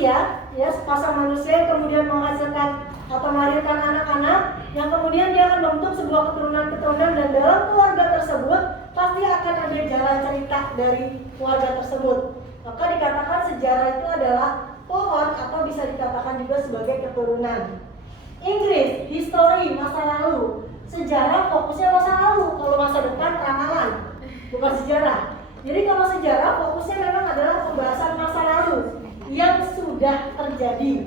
manusia, ya sepasang manusia yang kemudian menghasilkan atau melahirkan anak-anak, yang kemudian dia akan membentuk sebuah keturunan-keturunan, dan dalam keluarga tersebut pasti akan ada jalan cerita dari keluarga tersebut. Maka dikatakan sejarah itu adalah pohon, atau bisa dikatakan juga sebagai keturunan. Inggris, history, masa lalu. Sejarah fokusnya masa lalu, kalau masa depan ramalan, bukan sejarah. Jadi kalau sejarah fokusnya memang adalah pembahasan masa lalu yang sudah terjadi.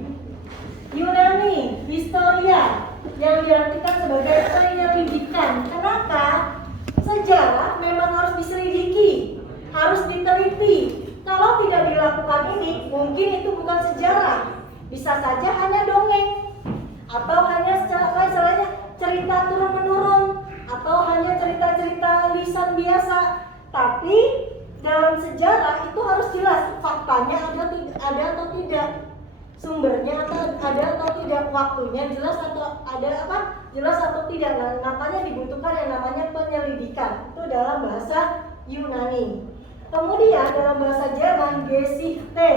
Yunani, historia, yang diartikan sebagai penyelidikan. Kenapa? Sejarah memang harus diselidiki, harus diteliti. Kalau tidak dilakukan ini, mungkin itu bukan sejarah. Bisa saja hanya dongeng, atau hanya istilahnya cerita turun-menurun, atau hanya cerita-cerita lisan biasa. Tapi dalam sejarah itu harus jelas faktanya ada atau tidak, sumbernya ada atau tidak, waktunya jelas atau ada jelas atau tidak. Nah, makanya dibutuhkan yang namanya penyelidikan. Itu dalam bahasa Yunani. Kemudian dalam bahasa Jerman, Geschichte,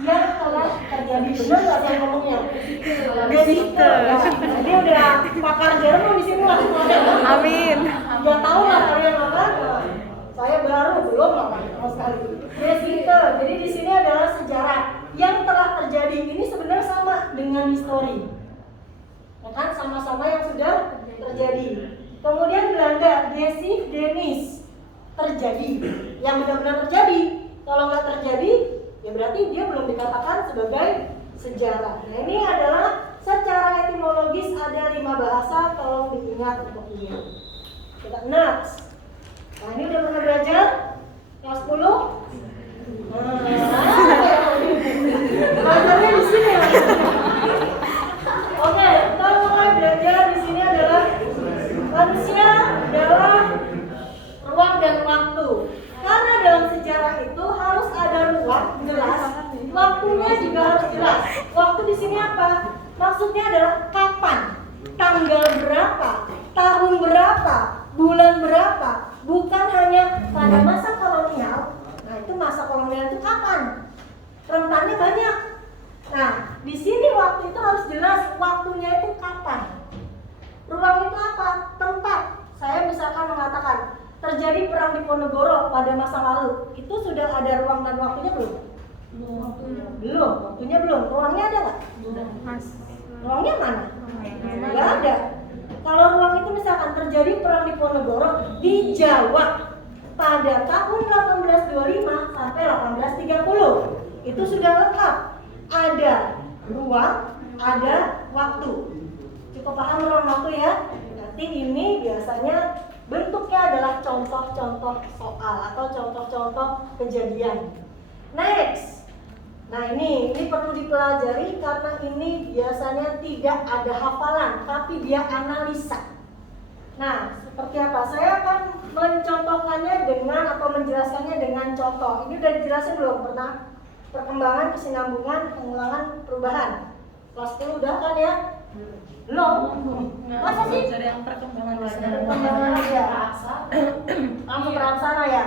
yang telah terjadi. Benar nggak saya ngomongnya? Geschichte. Jadi udah pakar Jerman di sini langsung ada. Amin. Nggak tahu lah kalian apa? Saya baru belum sama sekali. Geschichte. Jadi di sini adalah sejarah yang telah terjadi. Ini sebenarnya sama dengan history, ya kan? Sama-sama yang sudah terjadi. Kemudian Belanda, Geschiedenis, terjadi, yang benar-benar terjadi. Kalau nggak terjadi, ya berarti dia belum dikatakan sebagai sejarah. Nah, ini adalah secara etimologis ada 5 bahasa, tolong diingat untuk ini. Kita next. Nah, ini udah pernah belajar kelas 10? Belajarnya di sini ya. Oke, kita mulai belajar di sini adalah manusia dalam ruang dan waktu. Karena dalam sejarah itu harus ada ruang jelas, waktunya juga harus jelas. Waktu di sini apa? Maksudnya adalah kapan, tanggal berapa, tahun berapa, bulan berapa. Bukan hanya pada masa kolonial. Nah, itu masa kolonial itu kapan? Rentannya banyak. Nah, di sini waktu itu harus jelas, waktunya itu kapan. Ruang itu apa? Tempat. Saya misalkan mengatakan terjadi perang di Ponorogo pada masa lalu. Itu sudah ada ruang dan waktunya belum? Belum. Waktunya belum. Ruangnya ada nggak? Ruangnya mana? Nggak ada. Kalau ruang itu misalkan terjadi perang di Ponorogo di Jawa pada tahun 1825 sampai 1830, itu sudah lengkap. Ada ruang, ada waktu. Cukup paham ruang waktu ya? Nanti ini biasanya bentuknya adalah contoh-contoh soal atau contoh-contoh kejadian. Next. Nah, ini perlu dipelajari karena ini biasanya tidak ada hafalan, tapi dia analisa. Nah, seperti apa? Saya akan mencontohkannya dengan atau menjelaskannya dengan contoh. Ini udah dijelasin belum? Pernah? Perkembangan, kesinambungan, pengulangan, perubahan. Kelas 10 udah kan ya? Belum? Masa sih? Ada yang perkembangan Perkembangan aja. Kamu peraksana ya?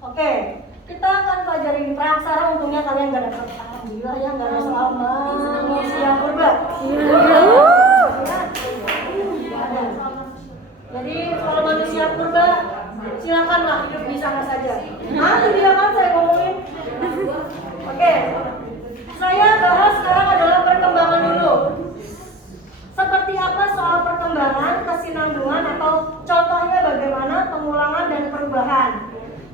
Oke. Kita akan pelajari praksara. Untungnya kalian gak dapat, alhamdulillah ya, gak ada soal manusia purba. Jadi kalau manusia purba silakanlah hidup di sana saja. Nanti dia kan saya ngomongin. Oke. Saya bahas sekarang adalah perkembangan dulu. Seperti apa soal perkembangan, kesinambungan, atau contohnya bagaimana pengulangan dan perubahan.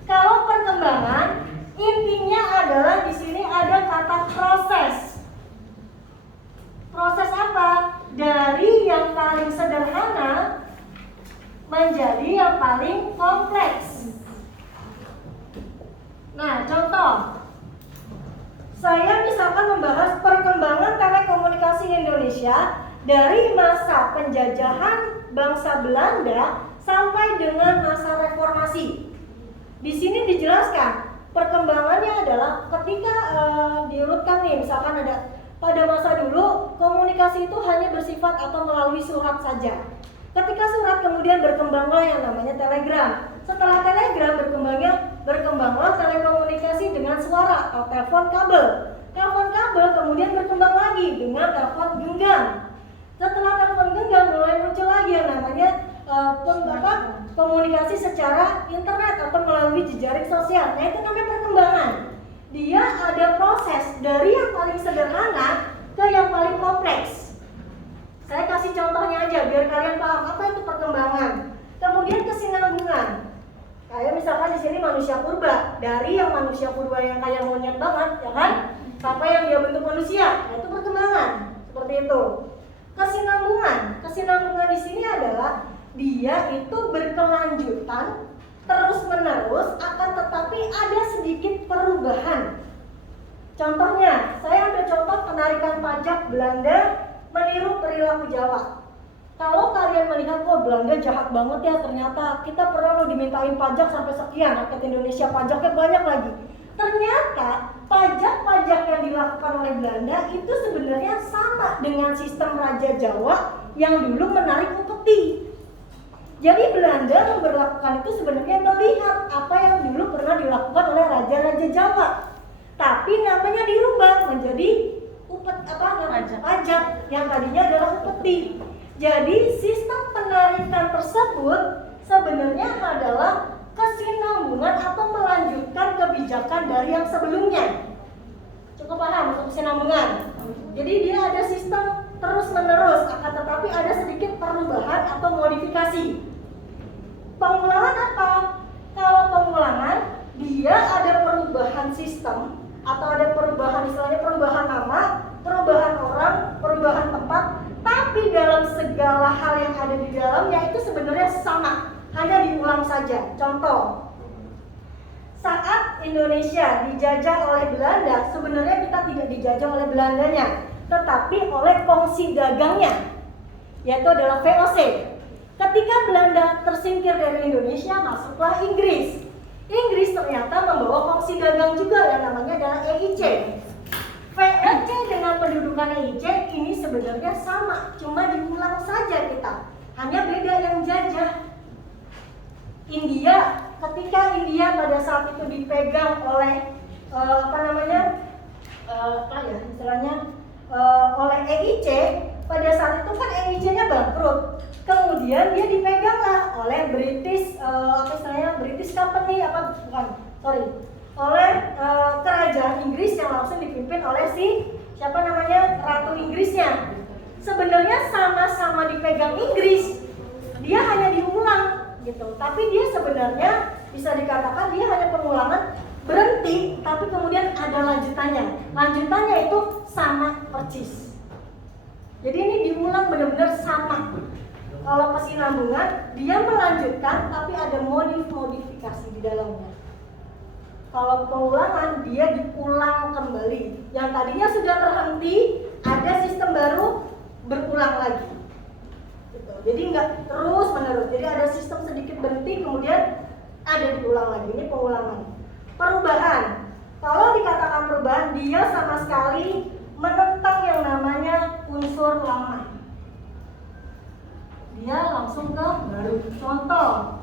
Kalau perkembangan, intinya adalah di sini ada kata proses. Proses apa? Dari yang paling sederhana menjadi yang paling kompleks. Nah, contoh. Saya misalkan membahas perkembangan telekomunikasi Indonesia dari masa penjajahan bangsa Belanda sampai dengan masa reformasi. Di sini dijelaskan perkembangannya adalah ketika diurutkan nih, misalkan ada pada masa dulu komunikasi itu hanya bersifat atau melalui surat saja. Ketika surat kemudian berkembanglah yang namanya telegram. Setelah telegram berkembanglah telekomunikasi dengan suara atau telepon kabel. Telepon kabel kemudian berkembang lagi dengan telepon genggam. Setelah telepon genggam mulai muncul lagi yang namanya komunikasi secara internet atau melalui jejaring sosial. Nah itu namanya perkembangan. Dia ada proses dari yang paling sederhana ke yang paling kompleks. Saya kasih contohnya aja biar kalian paham apa itu perkembangan. Kemudian kesinambungan. Kayak misalkan di sini manusia purba, dari yang manusia purba yang kayak monyet banget, ya kan? Sampai yang dia bentuk manusia. Nah itu perkembangan. Seperti itu. Kesinambungan di sini adalah dia itu berkelanjutan terus menerus, akan tetapi ada sedikit perubahan. Contohnya, saya ambil contoh penarikan pajak Belanda meniru perilaku Jawa. Kalau kalian melihat, oh Belanda jahat banget ya, ternyata kita pernah dimintain pajak sampai sekian, rakyat Indonesia pajaknya banyak lagi. Ternyata pajak-pajak yang dilakukan oleh Belanda itu sebenarnya sama dengan sistem Raja Jawa yang dulu menarik upeti. Jadi Belanda memberlakukan itu sebenarnya melihat apa yang dulu pernah dilakukan oleh raja-raja Jawa, tapi namanya dirubah menjadi pajak yang tadinya adalah upeti. Jadi sistem penarikan tersebut sebenarnya adalah kesinambungan atau melanjutkan kebijakan dari yang sebelumnya. Cukup paham untuk kesinambungan? Jadi dia ada sistem terus menerus, akan tetapi ada sedikit perubahan atau modifikasi. Pengulangan apa? Kalau pengulangan, dia ada perubahan sistem atau ada perubahan, istilahnya perubahan nama, perubahan orang, perubahan tempat, tapi dalam segala hal yang ada di dalamnya itu sebenarnya sama, hanya diulang saja. Contoh, saat Indonesia dijajah oleh Belanda, sebenarnya kita tidak dijajah oleh Belandanya, tetapi oleh kongsi dagangnya, yaitu adalah VOC. Ketika Belanda tersingkir dari Indonesia, masuklah Inggris. Inggris ternyata membawa kongsi dagang juga yang namanya adalah EIC. VOC dengan pendudukan EIC ini sebenarnya sama, cuma diulang saja kita. Hanya beda yang jajah. India, ketika India pada saat itu dipegang oleh oleh EIC, pada saat itu kan EIC-nya bangkrut. Kemudian dia dipeganglah oleh British Company oleh kerajaan Inggris yang langsung dipimpin oleh Ratu Inggrisnya. Sebenarnya sama-sama dipegang Inggris, dia hanya diulang gitu. Tapi dia sebenarnya bisa dikatakan dia hanya pengulangan berhenti, tapi kemudian ada lanjutannya. Lanjutannya itu sama persis. Jadi ini diulang benar-benar sama. Kalau kesinambungan, dia melanjutkan tapi ada modifikasi di dalamnya. Kalau pengulangan, dia diulang kembali. Yang tadinya sudah terhenti, ada sistem baru berulang lagi. Gitu. Jadi nggak terus menerus. Jadi ada sistem sedikit berhenti, kemudian ada diulang lagi. Ini pengulangan. Perubahan. Kalau dikatakan perubahan, dia sama sekali menentang yang namanya unsur lama. Dia langsung ke baru. Contoh,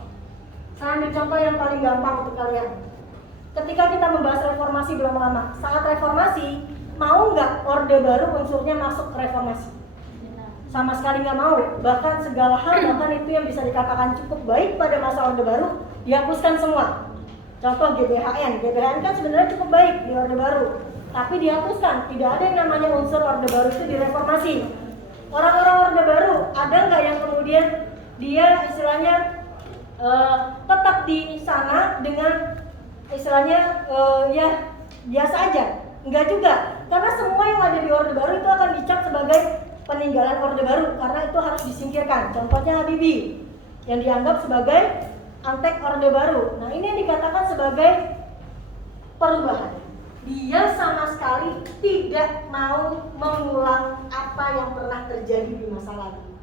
saya ambil contoh yang paling gampang untuk kalian. Ketika kita membahas reformasi belum lama, saat reformasi, mau nggak Orde Baru unsurnya masuk ke reformasi? Sama sekali nggak mau. Bahkan segala hal, bahkan itu yang bisa dikatakan cukup baik pada masa Orde Baru, dihapuskan semua. Contoh GBHN kan sebenarnya cukup baik di Orde Baru, tapi dihapuskan. Tidak ada yang namanya unsur Orde Baru itu di reformasi. Orang-orang Orde Baru ada nggak yang kemudian dia istilahnya tetap di sana dengan istilahnya ya biasa aja? Enggak juga, karena semua yang ada di Orde Baru itu akan dicap sebagai peninggalan Orde Baru karena itu harus disingkirkan. Contohnya Habibie yang dianggap sebagai antek Orde Baru. Nah ini yang dikatakan sebagai perubahan. Dia sama sekali tidak mau mengulang apa yang pernah terjadi di masa lalu.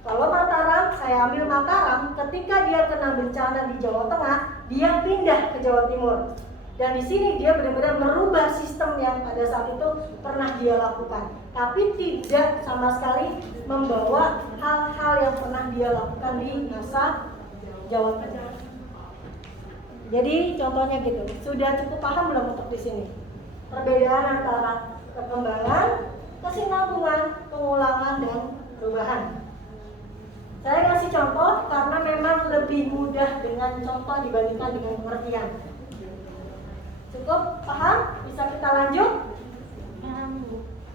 Kalau Mataram, saya ambil Mataram, ketika dia kena bencana di Jawa Tengah, dia pindah ke Jawa Timur. Dan di sini dia benar-benar merubah sistem yang pada saat itu pernah dia lakukan. Tapi tidak sama sekali membawa hal-hal yang pernah dia lakukan di masa Jawa Tengah. Jadi contohnya gitu. Sudah cukup paham belum untuk di sini? perbedaan antara perkembangan, kesinambungan, pengulangan, dan perubahan. Saya kasih contoh karena memang lebih mudah dengan contoh dibandingkan dengan pengertian. Cukup paham? Bisa kita lanjut?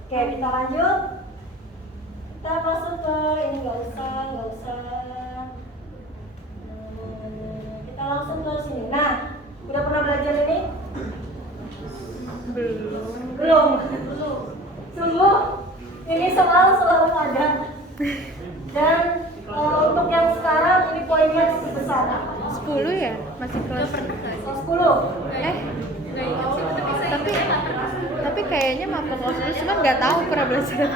Oke, kita lanjut. Kita masuk ke ini, nggak usah. Kita langsung ke sini. Nah, udah pernah belajar ini? Belum. Sungguh, ini selalu ada. Dan untuk yang sekarang ini poinnya besar. 10 ya? Masih kelas 10. Tapi kayaknya mapel kelas 10 cuma nggak tahu pernah belajar.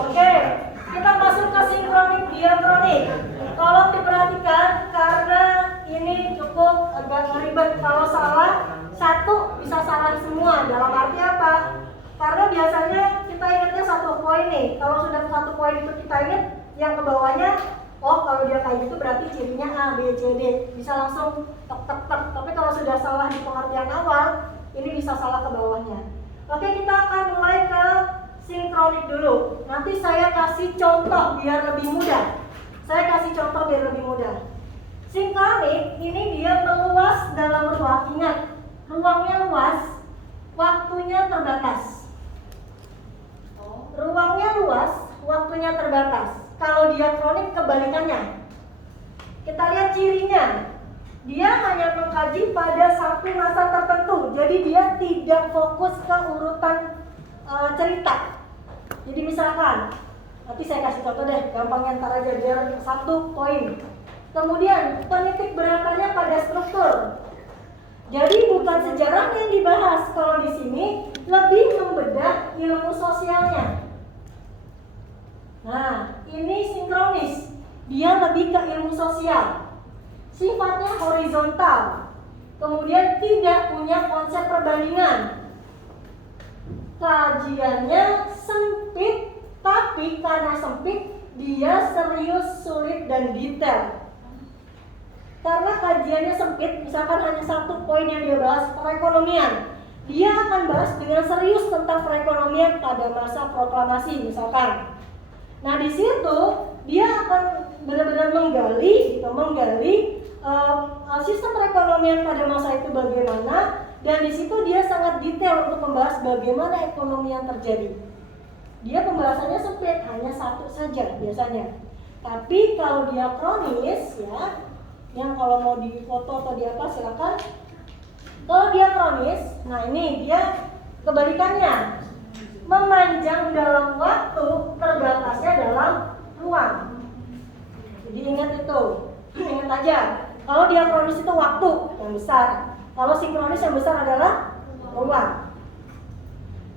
Oke, kita masuk ke sinkronik diakronik. Tolong diperhatikan karena ini cukup agak ribet. Kalau salah satu bisa salah semua. Dalam arti apa? Karena biasanya kita ingatnya satu poin nih. Kalau sudah satu poin itu kita ingat, yang ke bawahnya, oh kalau dia kayak gitu berarti cirinya A, B, C, D. Bisa langsung tek. Tapi kalau sudah salah di pengertian awal, ini bisa salah ke bawahnya. Oke, kita akan mulai ke sinkronik dulu. Nanti saya kasih contoh biar lebih mudah. Sinkronik ini dia meluas dalam ruang. Ingat, ruangnya luas, waktunya terbatas. Ruangnya luas, waktunya terbatas. Kalau diakronik kebalikannya. Kita lihat cirinya. Dia hanya mengkaji pada satu masa tertentu. Jadi dia tidak fokus ke urutan cerita. Jadi misalkan, nanti saya kasih contoh deh, gampangnya ntar aja biar satu poin. Kemudian penitik beratnya pada struktur. Jadi bukan sejarah yang dibahas. Kalau di sini lebih membedah ilmu sosialnya. Nah, ini sinkronis. Dia lebih ke ilmu sosial. Sifatnya horizontal. Kemudian tidak punya konsep perbandingan. Kajiannya sempit, tapi karena sempit, dia serius, sulit, dan detail. Karena kajiannya sempit, misalkan hanya satu poin yang dia bahas, perekonomian. Dia akan bahas dengan serius tentang perekonomian pada masa proklamasi, misalkan. Nah, di situ dia akan benar-benar menggali sistem perekonomian pada masa itu bagaimana, dan di situ dia sangat detail untuk membahas bagaimana ekonomi yang terjadi. Dia pembahasannya sempit, hanya satu saja biasanya. Tapi kalau diakronis ya, yang kalau mau difoto atau di apa silakan. Kalau diakronis, nah ini dia kebalikannya. Memanjang dalam waktu, terbatasnya dalam ruang. Jadi ingat itu, ingat aja. Kalau diakronis itu waktu yang besar, kalau sinkronis yang besar adalah ruang.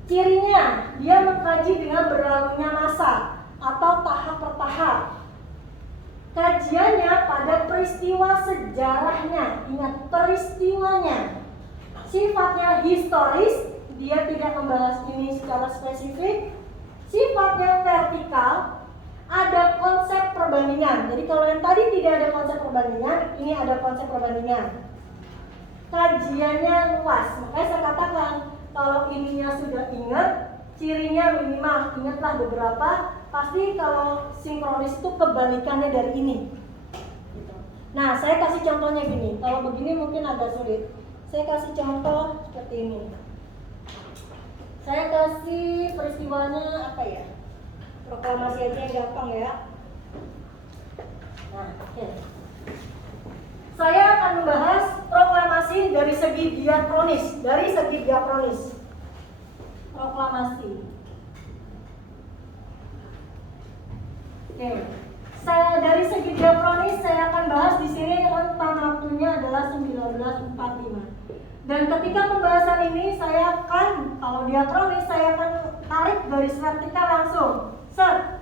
Cirinya, dia mengkaji dengan berlalunya masa atau tahap per tahap. Kajiannya pada peristiwa sejarahnya, ingat peristiwanya. Sifatnya historis, dia tidak membahas ini secara spesifik. Sifatnya vertikal, ada konsep perbandingan. Jadi kalau yang tadi tidak ada konsep perbandingan, ini ada konsep perbandingan. Kajiannya luas, makanya saya katakan kalau ininya sudah ingat, cirinya minimal, ingatlah beberapa. Pasti kalau sinkronis itu kebalikannya dari ini. Nah, saya kasih contohnya gini. Kalau begini mungkin agak sulit. Saya kasih contoh seperti ini. Saya kasih peristiwanya apa ya? Proklamasi aja yang gampang ya. Nah, oke. Saya akan membahas proklamasi dari segi diakronis. Proklamasi. Oke. Dari segi diakronis saya akan bahas di sini rentang waktunya adalah 1945. Dan ketika pembahasan ini saya akan, kalau diakronis saya akan tarik garis vertikal langsung.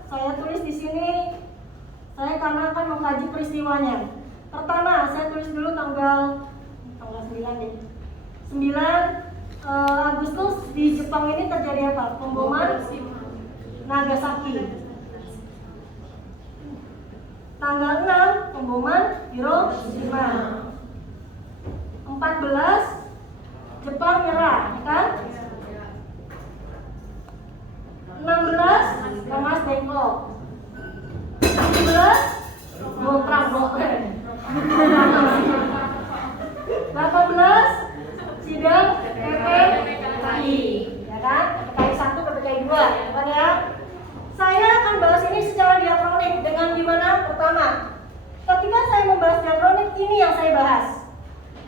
Saya tulis di sini. Saya karena akan mengkaji peristiwanya. Pertama, saya tulis dulu tanggal 9 ya. 9 Agustus di Jepang ini terjadi apa? Pemboman Nagasaki. Tanggal 6 pemboman Hiroshima. 14 Jepang nyerah, ya kan? 16 Rengas Dengklok. 17 Bontang Boten. 18 sidang PPKI, ya kan? PPKI 1, PPKI 2, ya kan ya? Saya akan bahas ini secara diakronik dengan gimana? Pertama, ketika saya membahas diakronik, ini yang saya bahas.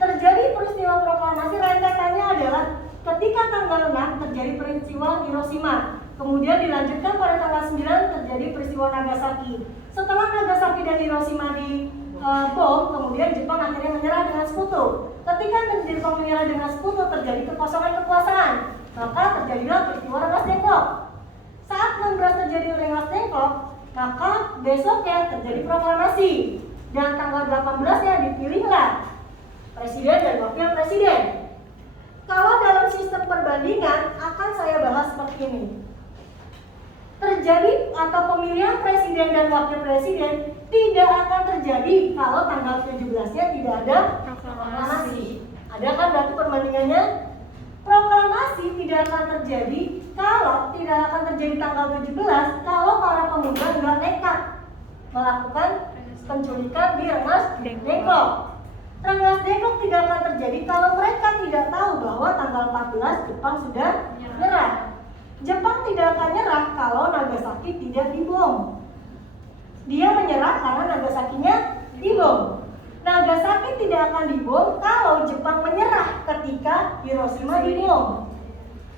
Terjadi peristiwa proklamasi, rentetannya adalah ketika tanggal 6 terjadi peristiwa Hiroshima. Kemudian dilanjutkan pada tanggal 9 terjadi peristiwa Nagasaki. Setelah Nagasaki dan Hiroshima bom, kemudian Jepang akhirnya menyerah dengan sekutu. Ketika Jepang menyerah dengan sekutu, terjadi kekosongan kekuasaan. Maka terjadilah peristiwa Rengas Dengklok. Saat 16 terjadi Rengas Dengklok, maka besoknya terjadi proklamasi. Dan tanggal 18-nya dipilihlah presiden dan wakil presiden. Kalau dalam sistem perbandingan akan saya bahas seperti ini. Terjadi atau pemilihan presiden dan wakil presiden tidak akan terjadi kalau tanggal 17-nya tidak ada proklamasi. Ada kan berarti perbandingannya? Proklamasi tidak akan terjadi kalau tidak akan terjadi tanggal 17 kalau para pemuda nggak nekat melakukan penculikan di Rengas Dengklok. Rengas Dengklok tidak akan terjadi kalau mereka tidak tahu bahwa tanggal 14 Jepang sudah menyerah. Jepang tidak akan nyerah kalau Nagasaki tidak dibom. Dia menyerah karena Nagasakinya dibom. Nagasaki tidak akan dibom kalau Jepang menyerah ketika Hiroshima dibom.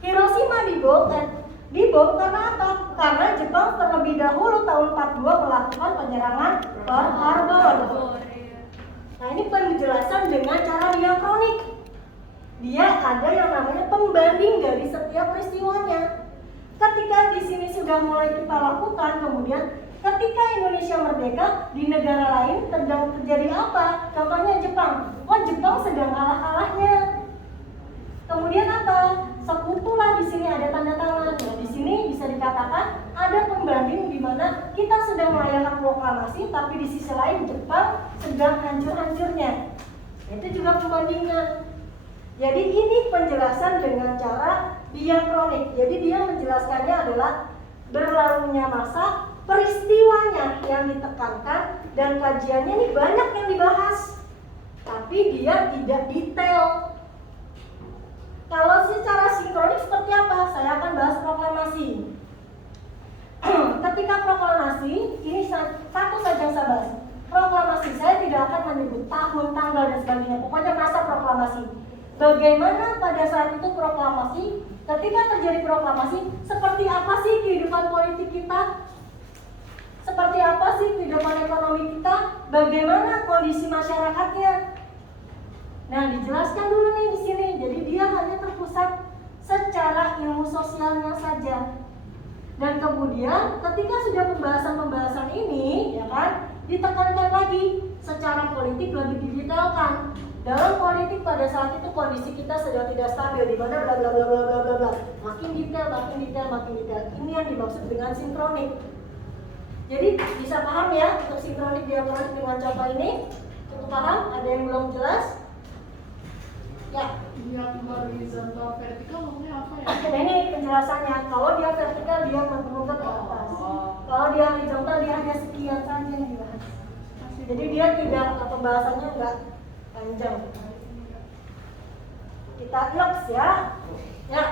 Hiroshima dibom karena apa? Karena Jepang terlebih dahulu tahun 42 melakukan penyerangan Pearl Harbor. Nah, ini penjelasan dengan cara diakronik. Dia ada yang namanya pembanding dari setiap peristiwanya. Ketika di sini sudah mulai kita lakukan, kemudian ketika Indonesia merdeka, di negara lain sedang terjadi apa? Contohnya Jepang. Oh, Jepang sedang kalah-kalahnya. Kemudian apa? Sekutulah di sini ada tanda tangan. Nah, di sini bisa dikatakan ada pembanding di mana kita sedang merayakan proklamasi, tapi di sisi lain Jepang sedang hancur-hancurnya. Itu juga pembandingan. Jadi ini penjelasan dengan cara diakronik. Jadi dia menjelaskannya adalah berlalunya masa, peristiwanya yang ditekankan, dan kajiannya ini banyak yang dibahas, tapi dia tidak detail. Kalau secara sinkronik seperti apa? Saya akan bahas proklamasi. Ketika proklamasi, ini satu saja yang saya bahas. Proklamasi, saya tidak akan menyebut tahun, tanggal, dan sebagainya. Pokoknya masa proklamasi. Bagaimana pada saat itu proklamasi? Ketika terjadi proklamasi, seperti apa sih kehidupan politik kita? Seperti apa sih kehidupan ekonomi kita? Bagaimana kondisi masyarakatnya? Nah, dijelaskan dulu nih di sini. Jadi dia hanya terpusat secara ilmu sosialnya saja. Dan kemudian ketika sudah pembahasan-pembahasan ini, ya kan, ditekankan lagi secara politik lebih didetailkan. Dalam politik pada saat itu kondisi kita sedang tidak stabil, di mana bla bla bla bla bla bla bla. Makin detail, makin detail, makin detail. Ini yang dimaksud dengan sinkronik. Jadi bisa paham ya untuk sinkronik diakronik dengan contoh ini? Cukup paham? Ada yang belum jelas? Ya. Yang horizontal vertikal maksudnya apa ya? Nah, ini penjelasannya. Kalau dia vertikal dia menurut ke atas. Kalau dia horizontal dia hanya sekian saja yang dibahas. Jadi dia tidak pembahasannya enggak panjang. Kita loks ya. Ya.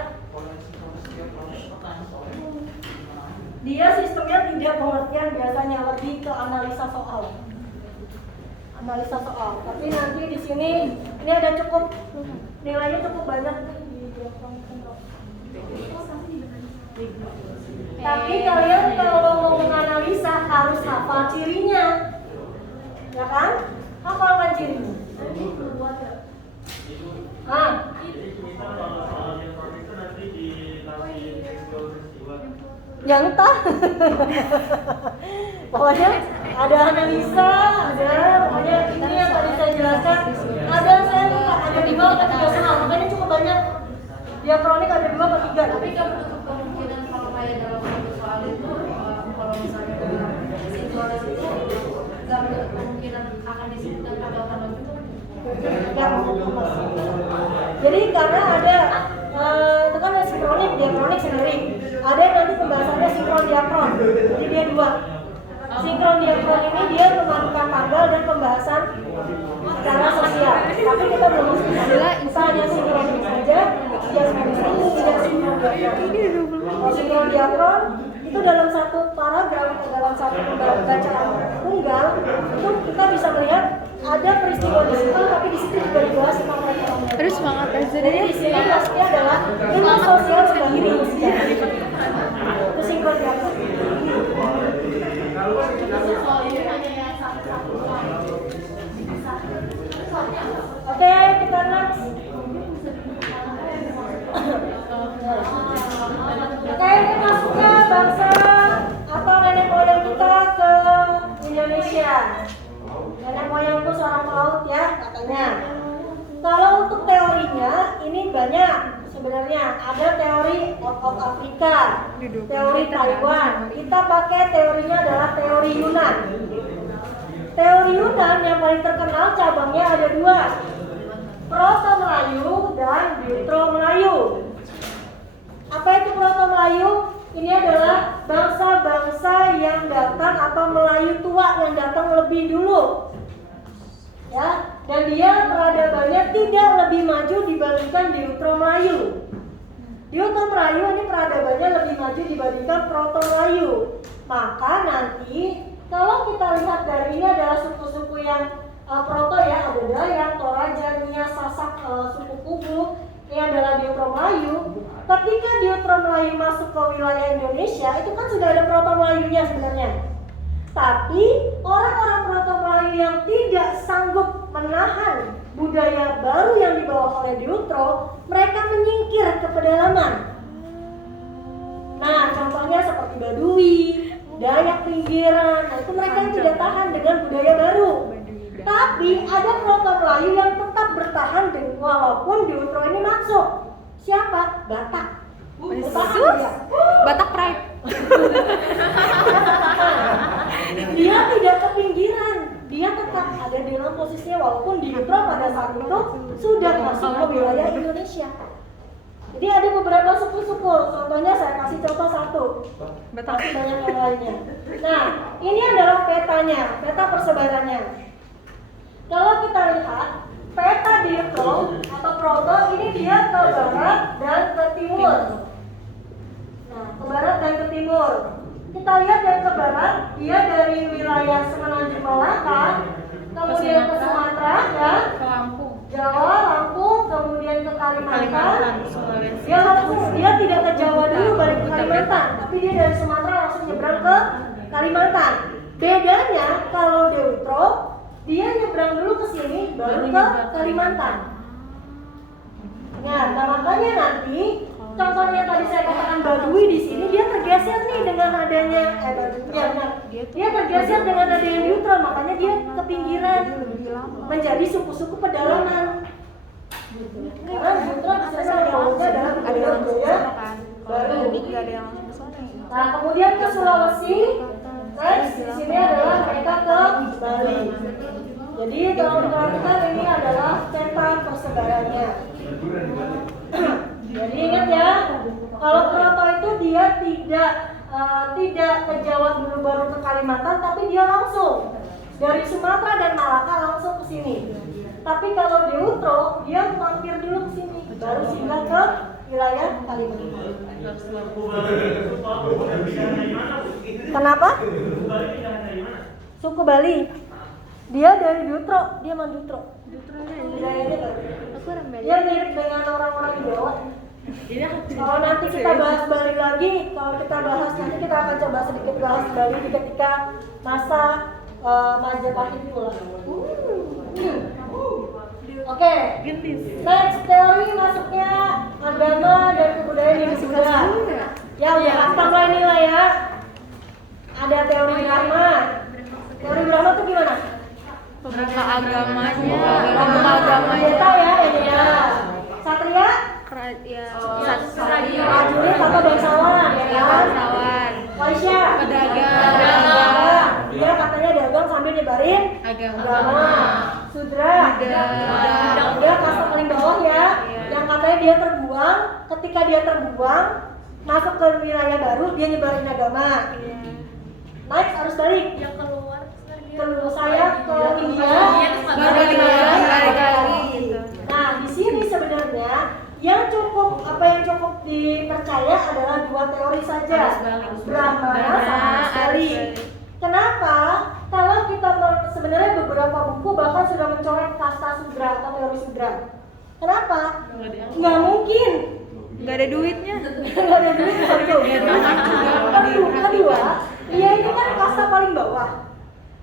Dia sistemnya tidak pengertian, biasanya lebih ke analisa soal. Analisa soal. Tapi nanti di sini ini ada cukup nilainya cukup banyak di Tapi kalian kalau mau menganalisa harus hafal cirinya. Ya kan? Hafalkan cirinya. Yang entah. Pokoknya ada analisa, ada pokoknya ini yang tadi saya jelaskan. Ada saya lupa, ada 2 atau 3 soal, makanya cukup banyak. Diakronik ada 2 atau 3. Tapi kan menutup kemungkinan kalau kayak dalam satu soal itu kalau misalnya sinkronis itu nggak menutup kemungkinan akan disebutkan tanggal-tanggal juga. yang emas. Jadi karena ada itu kan ada sinkronik, diakronik sendiri. Ada yang nanti pembahasannya sinkron diakron. Jadi dia dua. Sinkron diakron ini dia memadukan tanggal dan pembahasan secara sosial. Tapi kita belum kita hanya sinkronik saja. Dia tidak sinkron diakron. Kalau sinkron diakron itu dalam satu paragraf atau dalam satu bacaan tunggal itu kita bisa melihat ada peristiwa di situ, tapi di situ juga dibahas tentang perekonomian. Terus semangat aja Jadi deh. di sini maksudnya adalah ilmu sosial sebagai ilmu sejarah. Itu sinkron diakron. Oke, kita next. Oke, ini masuknya bangsa atau nenek moyang kita ke Indonesia. Nenek moyangku seorang pelaut ya katanya. Kalau untuk teorinya ini banyak sebenarnya. Ada teori out of Africa, teori Taiwan. Kita pakai teorinya adalah teori Yunan. Teori Yunan yang paling terkenal cabangnya ada dua, Proto Melayu dan Deutero Melayu. Apa itu Proto Melayu? Ini adalah bangsa-bangsa yang datang atau Melayu tua yang datang lebih dulu, ya. Dan dia peradabannya tidak lebih maju dibandingkan Deutero Melayu. Deutero Melayu ini peradabannya lebih maju dibandingkan Proto Melayu. Maka nanti kalau kita lihat dari ini adalah suku-suku yang Proto ya, ada Dayak, Toraja, Nia, Sasak, suku Kubu. Ini adalah Deutero Melayu. Ketika Deutero Melayu masuk ke wilayah Indonesia, itu kan sudah ada Proto Melayunya sebenarnya. Tapi orang-orang Proto Melayu yang tidak sanggup menahan budaya baru yang dibawa oleh Deutero, mereka menyingkir ke pedalaman. Nah, contohnya seperti Badui, Dayak pinggiran. Nah, itu mereka yang tidak tahan dengan budaya baru. Tapi ada Proto Melayu yang tetap bertahan walaupun Deutero ini masuk. Siapa? Batak. Bertahan dia. Batak Pride. Dia tidak ke pinggiran. Dia tetap ada dalam posisinya walaupun Deutero pada saat itu sudah masuk ke wilayah Indonesia. Jadi ada beberapa suku-suku. Contohnya saya kasih contoh satu. Masih banyak yang lainnya. Nah, ini adalah petanya, peta persebarannya. Kalau kita lihat peta Deutero atau Proto ini dia ke barat dan ke timur. Nah, ke barat dan ke timur. Kita lihat yang ke barat, dia dari wilayah Semenanjung Malaka, kemudian ke Sumatera, ya, Ke Lampung. Jawa, Lampung, kemudian ke Kalimantan. Sulawesi. Dia tidak ke Jawa dulu balik ke Kalimantan, tapi dia dari Sumatera langsung nyebrang ke Kalimantan. Bedanya kalau Deutero dia nyebrang dulu ke sini baru ke Kalimantan. Nah, makanya nanti contohnya tadi saya katakan Badui di sini dia tergeser nih dengan adanya dia tergeser dengan adanya Deutero, makanya dia ke pinggiran menjadi suku-suku pedalaman. Karena Deutero misalnya dialognya adalah budaya baru. Nah, kemudian ke Sulawesi. Next, di sini adalah mereka ke Bali. Jadi tolong perhatikan ini adalah peta persebarannya. Jadi ingat ya, kalau Proto itu dia tidak ke Jawa dulu baru ke Kalimantan, tapi dia langsung dari Sumatera dan Malaka langsung ke sini. Tapi kalau Deutero dia mampir dulu ke sini, baru singgah ke wilayah Kalimantan. Kenapa? Suku Bali. Dia dari Deutero, dia Mandutro. Dia mirip dengan orang-orang Jawa. Kalau nanti kita bahas Bali lagi, kalau kita bahas nanti kita akan coba sedikit bahas Bali ketika masa Majapahit pula. Oke, next teori masuknya agama dan kebudayaan di Buddha. Ya udah gampang lah ini lah ya. Ada teori Brahma. Teori Brahma itu gimana? Pembuka agamanya. Pembuka agamanya. Dia tahu ya ini ya. Satria? Prajurit atau bangsawan ya kan? Waisya? Pedagang. Dia katanya dagang sambil nyebarin Agama. Sudra. Dia kasta paling bawah ya. Yang katanya dia terbuang, ketika dia terbuang masuk ke wilayah baru dia nyebarin agama. Next arus balik. Yang keluar Saya ke India. balik lagi. Nah, di sini sebenarnya yang cukup dipercaya adalah dua teori saja, Brahmana sama arus balik. Kenapa? Kalau kita sebenarnya beberapa buku bahkan sudah mencoret kasta Sudra atau teori Sudra. Kenapa? Nggak mungkin. Nggak ada duitnya. Nggak ada duit satu. Kedua, dia ini kan kasta paling bawah.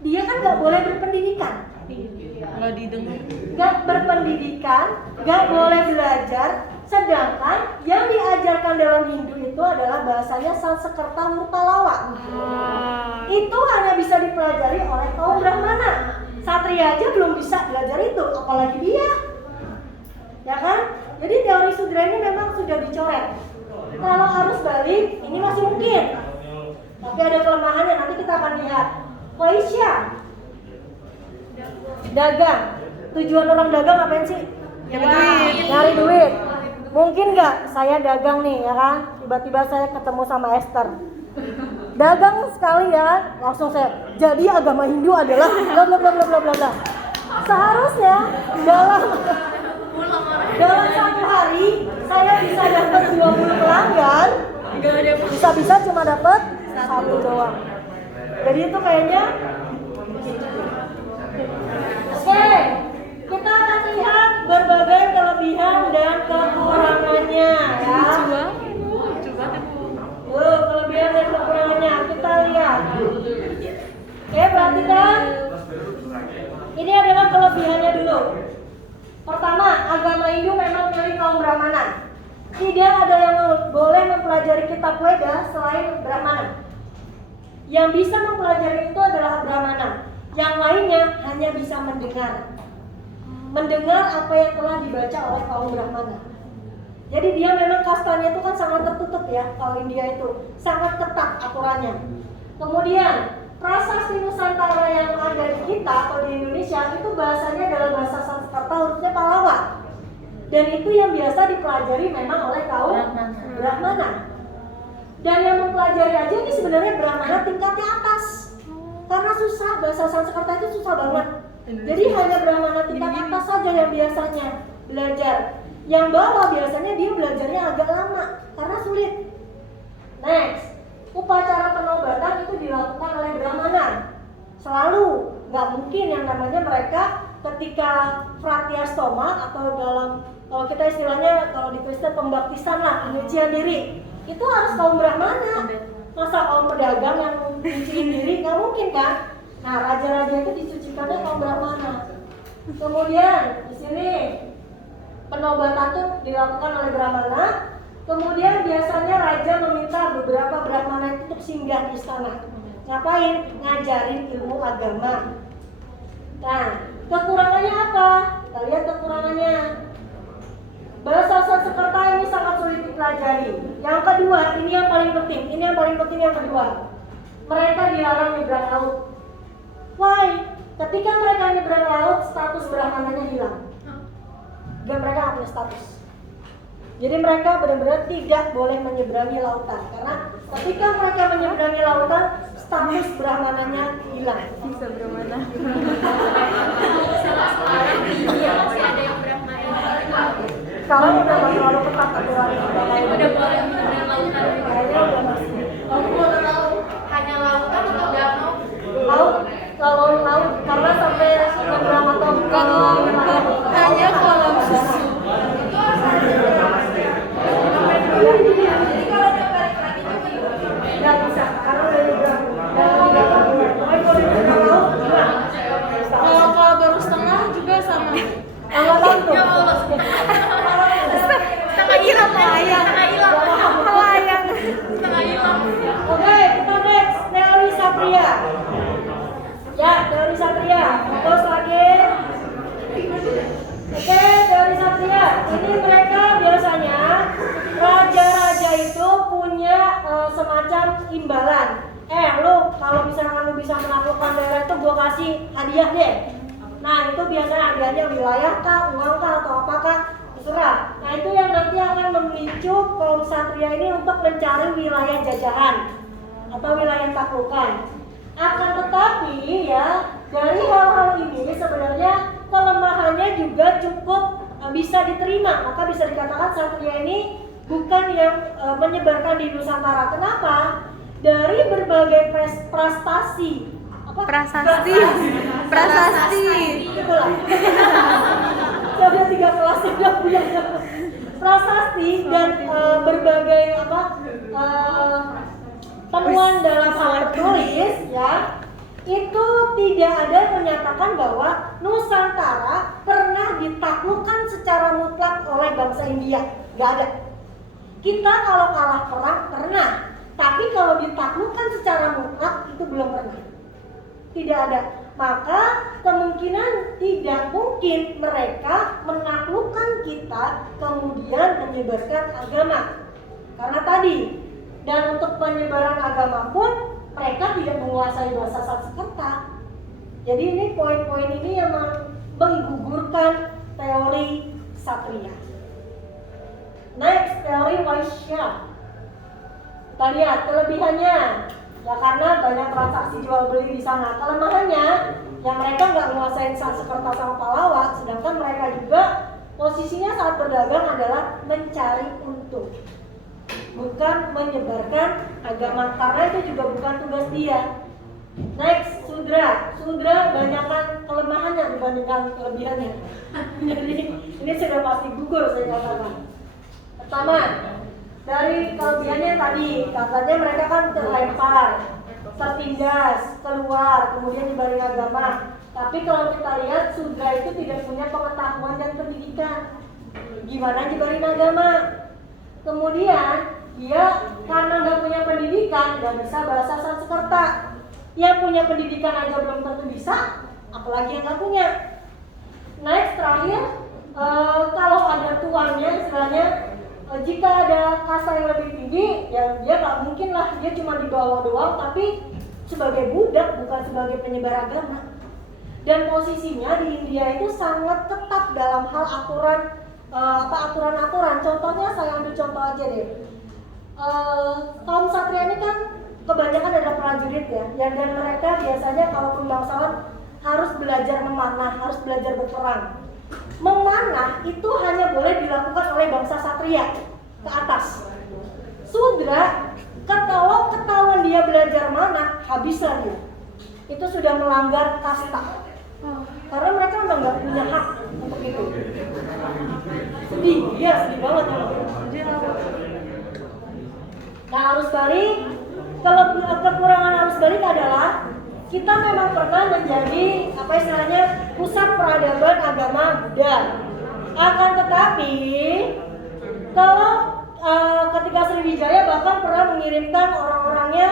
Dia kan nggak boleh berpendidikan. Nggak didengar. Nggak berpendidikan, nggak boleh belajar. Sedangkan yang diajarkan dalam Hindu itu adalah bahasanya Sanskerta Murtalawa. Itu hanya bisa dipelajari oleh kaum Brahmana. Satria aja belum bisa belajar itu, apalagi dia. Ya kan? Jadi teori Sudra ini memang sudah dicoret. Kalau arus balik, ini masih mungkin. Tapi ada kelemahannya, nanti kita akan lihat. Waisya, dagang. Tujuan orang dagang ngapain sih? Nyari duit. Mungkin nggak saya dagang nih ya kan, tiba-tiba saya ketemu sama Esther, dagang sekali ya, langsung saya jadi agama Hindu adalah bla bla bla bla bla bla bla. Seharusnya dalam satu hari saya bisa dapat 20 pelanggan, bisa cuma dapat satu doang. Jadi itu kayaknya oke. Kita akan lihat berbagai kelebihan dan kekurangannya ya. Kelebihan dan kekurangannya kita lihat. Oke, perhatikan. Ini adalah kelebihannya dulu. Pertama, agama Hindu memang milik kaum Brahmana. Tidak ada yang boleh mempelajari kitab Weda selain Brahmana. Yang bisa mempelajari itu adalah Brahmana. Yang lainnya hanya bisa mendengar apa yang telah dibaca oleh kaum Brahmana. Jadi dia memang kastanya itu kan sangat tertutup ya, kalau India itu sangat ketat aturannya. Kemudian prasasti Nusantara yang ada di kita atau di Indonesia itu bahasanya adalah bahasa Sanskerta, hurufnya Pallawa. Dan itu yang biasa dipelajari memang oleh kaum Brahmana. Dan yang mempelajari aja ini sebenarnya Brahmana tingkatnya atas. Karena susah, bahasa Sanskerta itu susah banget. Jadi hanya Brahmana tingkat atas saja yang biasanya belajar. Yang bawah biasanya dia belajarnya agak lama karena sulit. Next, upacara penobatan itu dilakukan oleh Brahmana. Selalu, nggak mungkin yang namanya mereka ketika Fratyastoma atau dalam, kalau kita istilahnya kalau di Kristen pembaptisan lah, penyucian diri, itu harus kaum Brahmana. Masa kaum pedagang yang nyuciin diri, nggak mungkin kan? Nah, raja-raja itu dicucikannya kaum Brahmana. Kemudian di sini penobatan itu dilakukan oleh Brahmana. Kemudian biasanya raja meminta beberapa Brahmana itu untuk singgah di istana. Ngapain? Ngajarin ilmu agama. Nah, kekurangannya apa? Kita lihat kekurangannya. Bahasa Sanskerta ini sangat sulit dipelajari. Yang kedua, ini yang paling penting. Yang kedua, mereka dilarang nyebrang laut. Why? Ketika mereka nyebrang laut, status Brahmananya hilang. Dan mereka nggak punya status. Jadi mereka benar-benar tidak boleh menyeberangi lautan. Karena ketika mereka menyeberangi lautan, status Brahmananya hilang. Bisa Brahmana. Kalau udah nggak terlalu ketat aturannya, udah boleh menyeberang lautan. kayaknya udah masih. Hanya lautan atau danau? Laut, kalau laut karena sampai nyebrang atau Hanya kolam susu. nggak bisa karena udah nyebrang. Pokoknya kalau nyebrang laut hilang. Kalau baru setengah juga sama. Nggak tahu tuh. Setengah hilang melayang. Oke, kita next teori Satria. Ya, teori Satria. Terus lagi. Oke, teori Satria. Ini mereka biasanya raja-raja itu punya semacam imbalan. Lu kalau misalkan lu bisa menaklukkan daerah itu gua kasih hadiah deh. Nah itu biasanya hadiahnya wilayah kah, uang kah, atau apakah, terserah. Nah itu yang nanti akan memicu kaum Ksatria ini untuk mencari wilayah jajahan atau wilayah taklukan. Akan tetapi ya, dari hal-hal ini sebenarnya kelemahannya juga cukup bisa diterima. Maka bisa dikatakan Ksatria ini bukan yang menyebarkan di Nusantara. Kenapa? Dari berbagai prestasi, itulah. Ada 3 kelas yang punya prasasti dan berbagai temuan dalam hal tertulis ya, itu tidak ada yang menyatakan bahwa Nusantara pernah ditaklukkan secara mutlak oleh bangsa India. Gak ada. Kita kalau kalah perang pernah, tapi kalau ditaklukkan secara mutlak itu belum pernah. Tidak ada. Maka kemungkinan tidak mungkin mereka menaklukkan kita kemudian menyebarkan agama. Karena tadi, dan untuk penyebaran agama pun mereka tidak menguasai bahasa Sanskerta. Jadi ini poin-poin ini yang menggugurkan teori Ksatria. Next, teori Vaishya. Kita lihat kelebihannya. Ya karena banyak transaksi jual beli di sana. Kelemahannya, ya mereka nggak menguasai Sanskerta sama Palawat, sedangkan mereka juga posisinya saat berdagang adalah mencari untung, bukan menyebarkan agama, karena itu juga bukan tugas dia. Next, Sudra. Sudra banyakkan kelemahannya dibandingkan kelebihannya. Jadi ini sudah pasti gugur saya katakan. Pertama, dari kelebihannya tadi, katanya mereka kan terlempar, tertindas, keluar, kemudian nyebarin agama. Tapi kalau kita lihat, Sudra itu tidak punya pengetahuan dan pendidikan. Gimana nyebarin agama? Kemudian, dia karena nggak punya pendidikan, nggak bisa bahasa Sanskerta. Yang punya pendidikan aja belum tentu bisa, apalagi yang nggak punya. Next, terakhir, kalau ada tuannya, istilahnya, jika ada kasta yang lebih tinggi, ya dia nggak mungkin lah, dia cuma di bawah doang, tapi sebagai budak, bukan sebagai penyebar agama. Dan posisinya di India itu sangat ketat dalam hal aturan-aturan. Contohnya saya ambil contoh aja deh. Kaum Ksatria ini kan kebanyakan adalah prajurit ya, dan mereka biasanya kalaupun bangsawan harus belajar memanah, harus belajar berperang. Memanah itu hanya boleh dilakukan oleh bangsa Ksatria ke atas. Sudra, kalau ketahuan dia belajar manah, habislah dia. Itu sudah melanggar kasta. Karena mereka memang nggak punya hak untuk itu. Sedih, iya sedih banget ya. Nah, arus balik, kalau kekurangan arus balik adalah kita memang pernah menjadi pusat peradaban agama Buddha. Akan tetapi kalau ketika Sriwijaya bahkan pernah mengirimkan orang-orangnya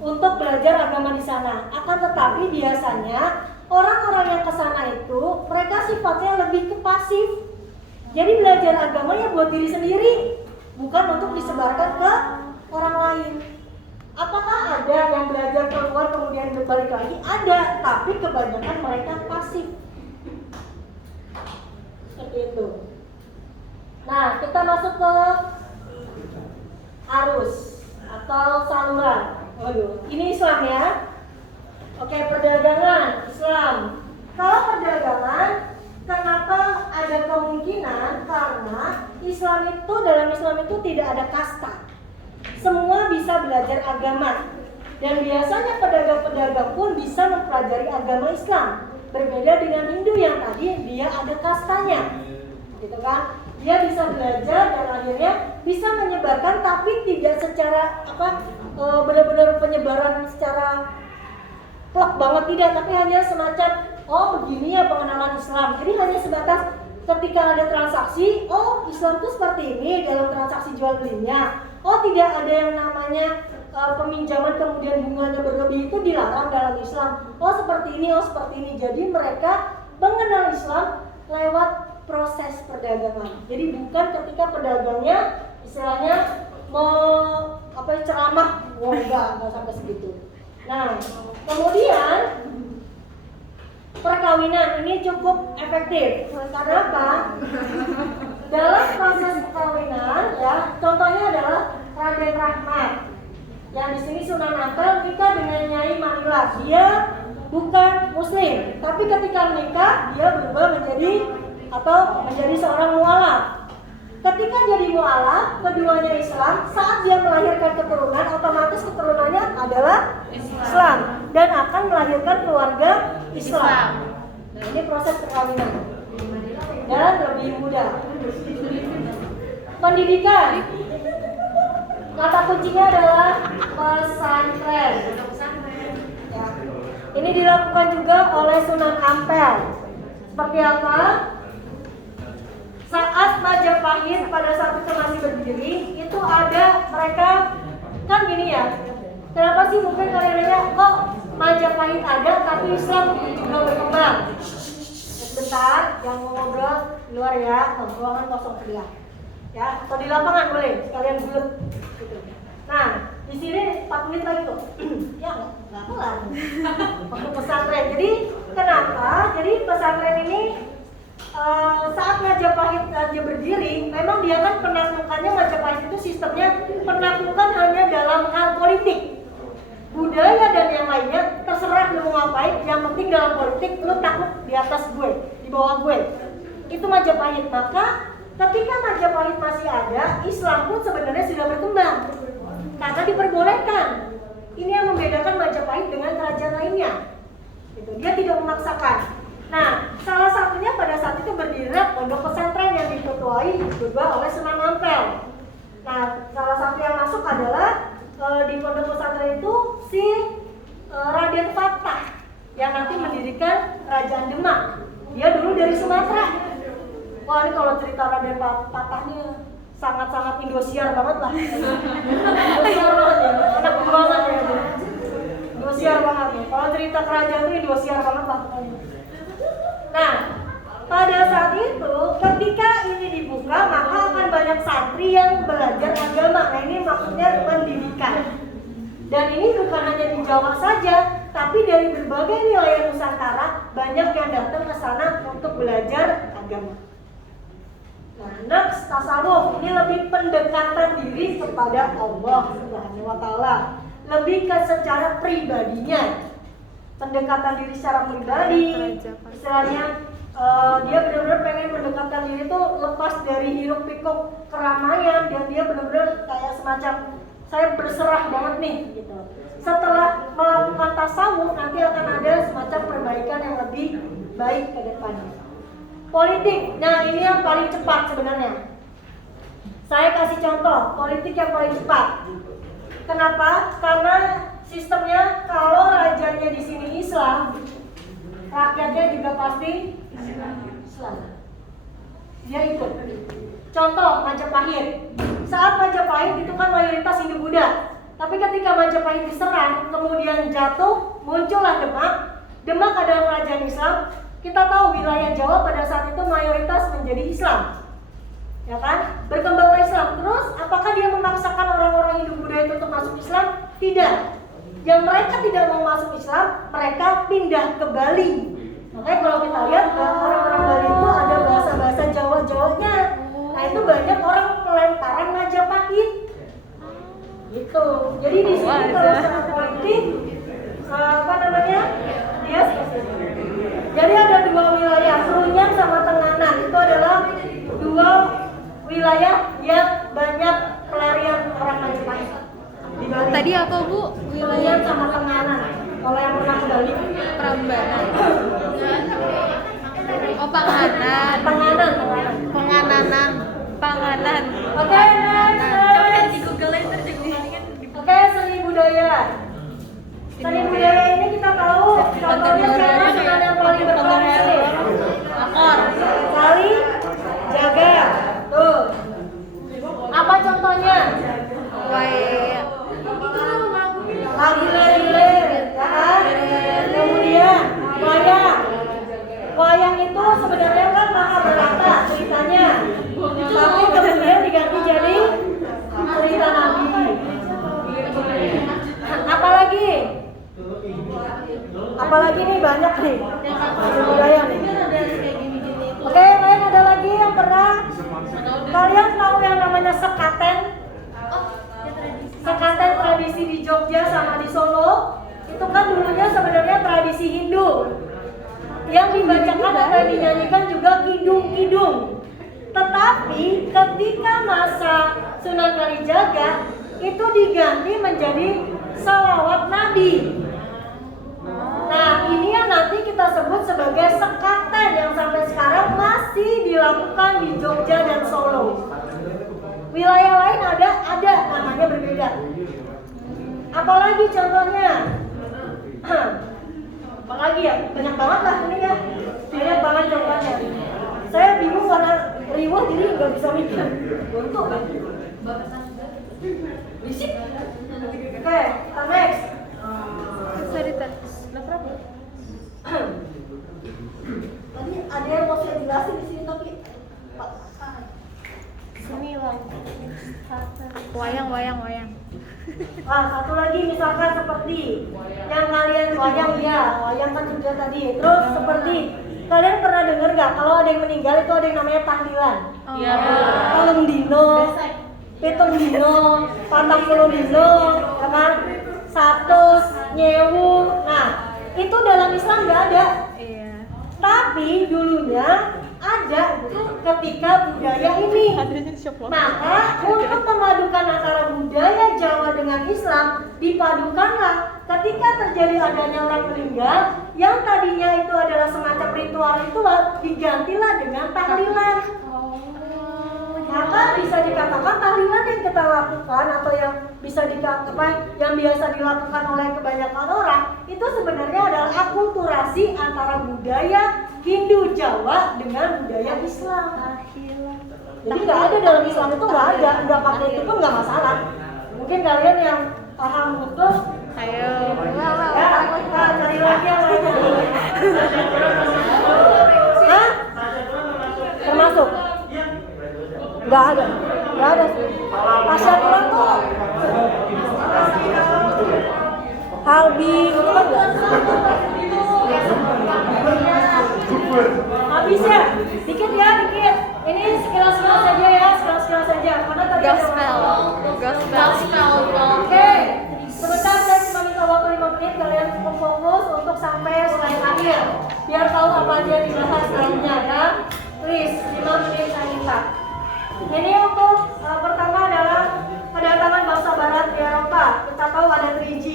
untuk belajar agama di sana. Akan tetapi biasanya orang-orang yang ke sana itu mereka sifatnya lebih ke pasif. Jadi belajar agamanya buat diri sendiri, bukan untuk disebarkan ke orang lain. Apakah ada yang belajar keluar kemudian balik lagi? Ada, tapi kebanyakan mereka pasif. Seperti itu. Nah, kita masuk ke arus atau saluran. Ini Islam ya. Oke, perdagangan Islam. Kalau perdagangan, kenapa ada kemungkinan? Karena dalam Islam itu tidak ada kasta. Semua bisa belajar agama. Dan biasanya pedagang-pedagang pun bisa mempelajari agama Islam. Berbeda dengan Hindu yang tadi dia ada kastanya. Gitu kan? Dia bisa belajar dan akhirnya bisa menyebarkan, tapi tidak secara benar-benar penyebaran secara plek banget, tidak, tapi hanya semacam begini ya pengenalan Islam. Jadi hanya sebatas ketika ada transaksi, Islam itu seperti ini dalam transaksi jual belinya. Tidak ada yang namanya peminjaman kemudian bunganya berlebih, itu dilarang dalam Islam. Seperti ini, seperti ini. Jadi mereka mengenal Islam lewat proses perdagangan. Jadi bukan ketika pedagangnya istilahnya mau ceramah, enggak sampai segitu. Nah, kemudian perkawinan ini cukup efektif. Karena apa? Dalam proses perkawinan, ya, contohnya adalah Raden Rahmat. Yang di sini Sunan Ampel nikah dengan Nyai Manila. Dia bukan Muslim, tapi ketika menikah dia berubah menjadi seorang mualaf. Ketika jadi mualaf, keduanya Islam. Saat dia melahirkan keturunan, otomatis keturunannya adalah Islam dan akan melahirkan keluarga Islam. Nah, ini proses perkawinan dan lebih mudah. Pendidikan, kata kuncinya adalah pesantren. Ya. Ini dilakukan juga oleh Sunan Ampel. Seperti apa? Saat Majapahit pada saat itu masih berdiri, itu ada mereka kan gini ya. Kenapa sih mungkin kalian nanya kok Majapahit ada tapi Islam juga berkembang? Sebentar, yang mau ngobrol di luar ya, ruangan kosong sebelah. Ya, atau di lapangan boleh, sekalian bulet gitu. Nah, di sini 4 menit lagi tuh. Ya, nggak kelar. Waktu pesantren. Jadi, kenapa? Jadi pesantren ini saat Majapahit aja berdiri, memang dia kan penaklukannya Majapahit itu sistemnya penaklukan hanya dalam hal politik. Budaya dan yang lainnya terserah lu mau ngapain, yang penting dalam politik lu takluk di atas gue, di bawah gue. Itu Majapahit. Maka ketika Majapahit masih ada, Islam pun sebenarnya sudah berkembang karena diperbolehkan. Ini yang membedakan Majapahit dengan kerajaan lainnya. Gitu. Dia tidak memaksakan. Nah, salah satunya pada saat itu berdirilah pondok pesantren yang diketuai juga oleh Sunan Ampel. Nah, salah satu yang masuk adalah di pondok pesantren itu si Raden Fatah yang nanti mendirikan Kerajaan Demak. Dia dulu dari Sumatera. Wah, ini kalau cerita Raden Fatah ini sangat-sangat Indosiar banget lah. Indosiar banget ya, anak banget ya. Indosiar banget ya. Kalau cerita kerajaan itu Indosiar banget lah. Nah, pada saat itu ketika ini dibuka maka akan banyak santri yang belajar agama. Nah, ini maksudnya pendidikan. Dan ini bukan hanya di Jawa saja, tapi dari berbagai wilayah Nusantara banyak yang datang ke sana untuk belajar agama. Nah, next tasawuf ini lebih pendekatan diri kepada Allah Subhanahu wa taala, lebih ke secara pribadinya. Pendekatan diri secara pribadi, istilahnya dia benar-benar pengen mendekatkan diri itu lepas dari hiruk pikuk keramaian, dan dia benar-benar kayak semacam saya berserah banget nih gitu. Setelah melakukan tasawuf nanti akan ada semacam perbaikan yang lebih baik ke depannya. Politik, nah ini yang paling cepat sebenarnya. Saya kasih contoh politik yang paling cepat. Kenapa? Karena sistemnya kalau rajanya di sini Islam, rakyatnya juga pasti Islam. Dia ikut. Contoh Majapahit. Saat Majapahit itu kan mayoritas Hindu Buddha. Tapi ketika Majapahit diserang, kemudian jatuh, muncullah Demak. Demak adalah kerajaan Islam. Kita tahu wilayah Jawa pada saat itu mayoritas menjadi Islam. Ya kan? Berkembanglah Islam. Terus apakah dia memaksakan orang-orang Hindu Buddha itu untuk masuk Islam? Tidak. Yang mereka tidak mau masuk Islam, mereka pindah ke Bali. Makanya kalau kita lihat orang-orang Bali itu ada bahasa-bahasa Jawa-Jawanya. Nah, itu banyak orang pelantaran Majapahit. Gitu. Jadi di sini kalau secara politik dia seperti itu. Jadi ada dua wilayah, Trunyan sama Tenganan. Itu adalah dua wilayah yang banyak pelarian orang Majapahit di Bali. Tadi apa Bu? Wilayah sama Tenganan. Kalau yang pernah ke Bali, Prambanan. Oh, Panganan. Panganan. Oke, next. Di Google itu kan. Oke, seni budaya. Seni budaya ini kita tahu contohnya siapa sudah yang paling berperan di sini. Akor. Kali Jaga. Tuh. Apa contohnya? Wayang. Lagu lele, ya kan? Kemudian wayang. Wayang itu sebenarnya kan Mahabharata ceritanya, tapi kemudian diganti jadi cerita Nabi. Apalagi nih banyak nih. yang dibacakan atau dinyanyikan juga kidung-kidung. Tetapi ketika masa Sunan Kalijaga itu diganti menjadi salawat Nabi. Nah, ini yang nanti kita sebut sebagai sekaten yang sampai sekarang masih dilakukan di Jogja dan Solo. Wilayah lain ada namanya berbeda. Apalagi contohnya? Apalagi ya? Banyak banget lah ini ya. Banyak banget contohnya. Saya bingung karena riwah jadi nggak bisa mikir. Untuk kan? Berisik. Oke, next. Sorry, Tadi ada yang mau saya jelasin di sini tapi Pak. Sembilan. Wayang. Satu lagi misalkan seperti yang kalian wayang kan juga tadi. Terus seperti kalian pernah dengar nggak kalau ada yang meninggal itu ada yang namanya tahlilan? Iya. Kalem dino, pitung dino, 40 dino, ya kan? 100 nyewu. Nah, itu dalam Islam nggak ada. Iya. Tapi dulunya ada itu ketika budaya ini. Maka untuk memadukan antara budaya Jawa dengan Islam dipadukanlah ketika terjadi adanya orang meninggal yang tadinya itu adalah semacam ritual digantilah dengan tahlilan. Maka bisa dikatakan tahlilan yang kita lakukan atau yang bisa yang biasa dilakukan oleh kebanyakan orang itu sebenarnya adalah akulturasi antara budaya Hindu Jawa dengan budaya Islam. Jadi nggak ada dalam Islam itu nggak pakai itu pun nggak masalah. Mungkin kalian yang paham betul, Ayo. ya kita cari lagi yang lainnya. Hah? Termasuk? Nggak ada. Tasyaturan tuh halbi itu kan nggak? Habis ya? Dikit. Ini sekilas saja ya, sekilas saja. Karena tadi Gospel. Oke. Sebentar saya cuma minta waktu 5 menit kalian cukup fokus untuk sampai slide akhir. Biar tahu apa aja yang dibahas lainnya ya. Please, 5 menit saya minta. Ini untuk pertama adalah kedatangan bangsa barat di Eropa. Kita tahu ada 3G,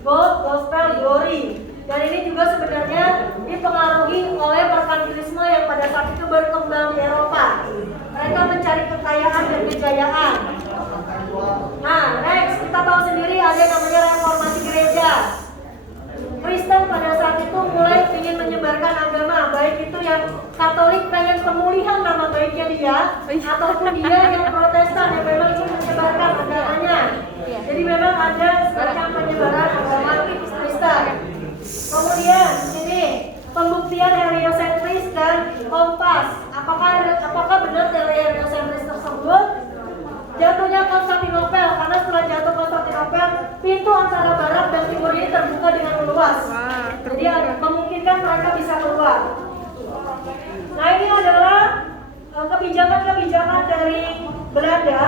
Gold, Gospel, Glory. Dan ini juga sebenarnya dipengaruhi oleh merkantilisme yang pada saat itu berkembang di Eropa. Mereka mencari kekayaan dan kejayaan. Nah, next kita tahu sendiri ada yang namanya reformasi gereja. Kristen pada saat itu mulai ingin menyebarkan agama, baik itu yang Katolik pengen pemulihan nama baiknya dia, ataupun dia yang Protestan yang memang ingin menyebarkan agamanya. Jadi memang ada semacam penyebaran agama Kristen. Kemudian di sini pembuktian heliosentris dan kompas. Apakah benar teori heliosentris tersebut? Jatuhnya Konstantinopel, karena setelah jatuh Konstantinopel, pintu antara barat dan timur ini terbuka dengan luas. Jadi memungkinkan mereka bisa keluar. Nah, ini adalah kebijakan-kebijakan dari Belanda.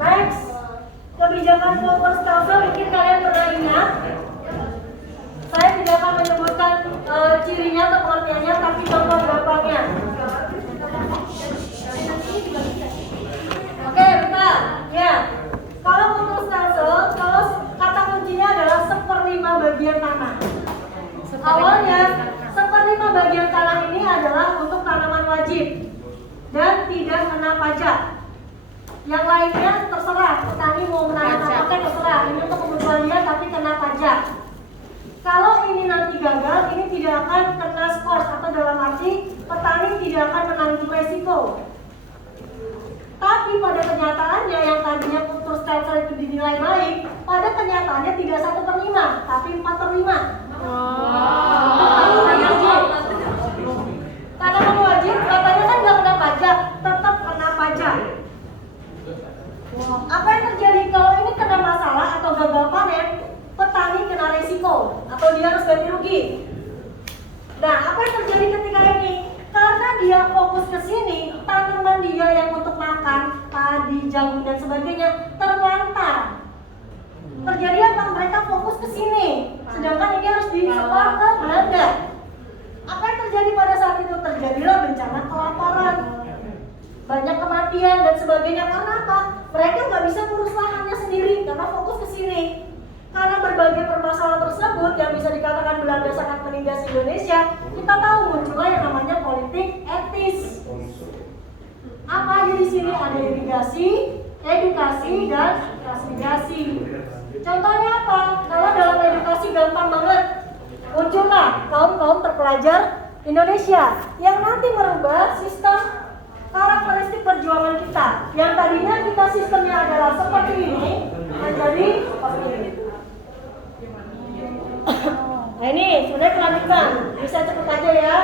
Next, kebijakan Volksstelsel mungkin kalian pernah ingat. Saya tidak akan menyebutkan cirinya atau pengertiannya, tapi contoh gampangnya. Oke, bentar. Ya. Kalau Volksstelsel, kalau kata kuncinya adalah 1/5 bagian tanah. Awalnya 1/5 bagian tanah ini adalah untuk tanaman wajib dan tidak kena pajak. Yang lainnya terserah, petani mau menanam apa terserah. Ini untuk kebutuhan dia tapi kena pajak. Kalau ini nanti gagal, ini tidak akan kena skors atau dalam arti petani tidak akan menanggung resiko. Tapi pada kenyataannya yang tadinya Volksstelsel itu dinilai baik, pada kenyataannya tidak 1/5, tapi 4/5. Tanaman wajib katanya kan nggak kena pajak, tetap kena pajak. Apa yang terjadi kalau ini kena masalah atau gagal panen? Petani kena resiko atau dia harus ganti rugi. Nah, apa yang terjadi ketika ini? Karena dia fokus ke sini, tanaman dia yang untuk makan, padi, jagung dan sebagainya terlantar. Terjadi apa? Mereka fokus ke sini, sedangkan ini harus diekspor ke Belanda. banyak kematian dan sebagainya. Karena apa? Mereka nggak bisa ngurus lahannya sendiri karena fokus ke sini. Karena berbagai permasalahan tersebut yang bisa dikatakan Belanda sangat menindas Indonesia, kita tahu muncullah yang namanya politik etis. Apa aja di sini? Ada irigasi, edukasi, dan transmigrasi. Contohnya apa? Kalau dalam edukasi gampang banget, muncullah kaum terpelajar Indonesia yang nanti merubah sistem karakteristik perjuangan kita. Yang tadinya kita sistemnya adalah seperti ini, menjadi seperti ini. Nah ini sebenarnya kelanjutan, bisa cepet aja ya.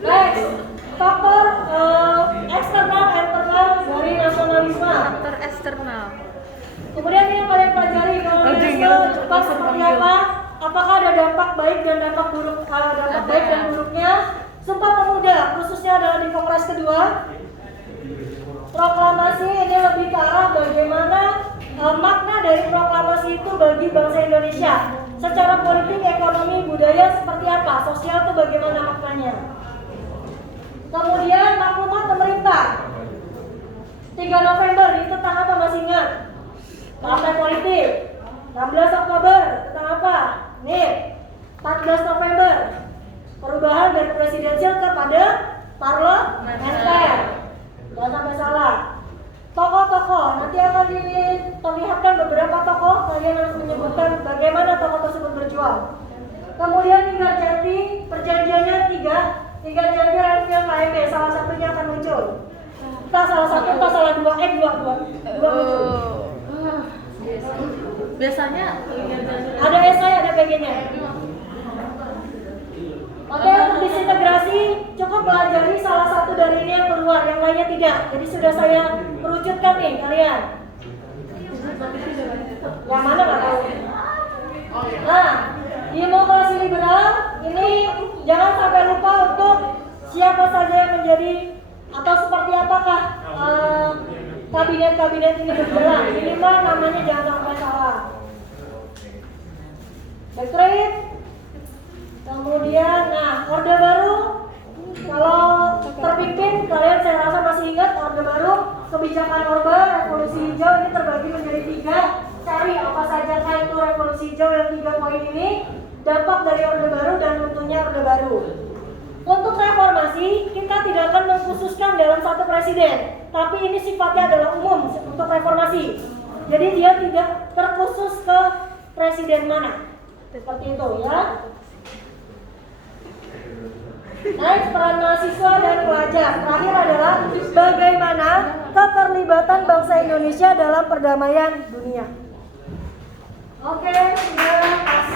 Next, faktor eksternal internal dari nasionalisme. Faktor eksternal. Kemudian ini yang kalian pelajari kolonialisme Jepang seperti apa? Apakah ada dampak baik dan dampak buruk? Dampak baik dan buruknya. Sumpah Pemuda khususnya adalah di Kongres kedua. Proklamasi ini lebih ke arah bagaimana makna dari proklamasi itu bagi bangsa Indonesia. Secara politik, ekonomi, budaya seperti apa? Sosial itu bagaimana maknanya? Kemudian maklumat pemerintah 3 November itu tentang apa, masih ingat? Partai politik. 16 Oktober tentang apa? Nih, 14 November perubahan dari presidensial kepada parlementer. Jangan sampai salah. Tokoh-tokoh, nanti akan diperlihatkan beberapa tokoh, kalian harus menyebutkan bagaimana tokoh tersebut berjuang. Kemudian Linggarjati, perjanjiannya 3 janji Renville KMB, salah satunya akan muncul. Entah salah satu, entah salah dua muncul. Biasanya Ada esai, ada PG-nya. Oke, untuk disintegrasi cukup pelajari salah satu dari ini yang keluar, yang lainnya tidak. Jadi sudah saya kerucutkan nih kalian. Yang mana nggak tahu? Nah, demokrasi liberal ini jangan sampai lupa untuk siapa saja yang menjadi atau seperti apakah kabinet-kabinet ini berjalan. Minimal namanya jangan sampai salah. Backstreet. Kemudian, nah, Orde Baru, kalau terpimpin, kalian saya rasa masih ingat Orde Baru, kebijakan Orba, revolusi hijau ini terbagi menjadi 3. Cari apa saja itu revolusi hijau yang 3 poin ini, dampak dari Orde Baru dan tentunya Orde Baru. Untuk reformasi, kita tidak akan mengkhususkan dalam satu presiden, tapi ini sifatnya adalah umum untuk reformasi. Jadi dia tidak terkhusus ke presiden mana, seperti itu ya. Next, peran mahasiswa dan pelajar. Terakhir adalah bagaimana keterlibatan bangsa Indonesia dalam perdamaian dunia. Oke, sudah pas.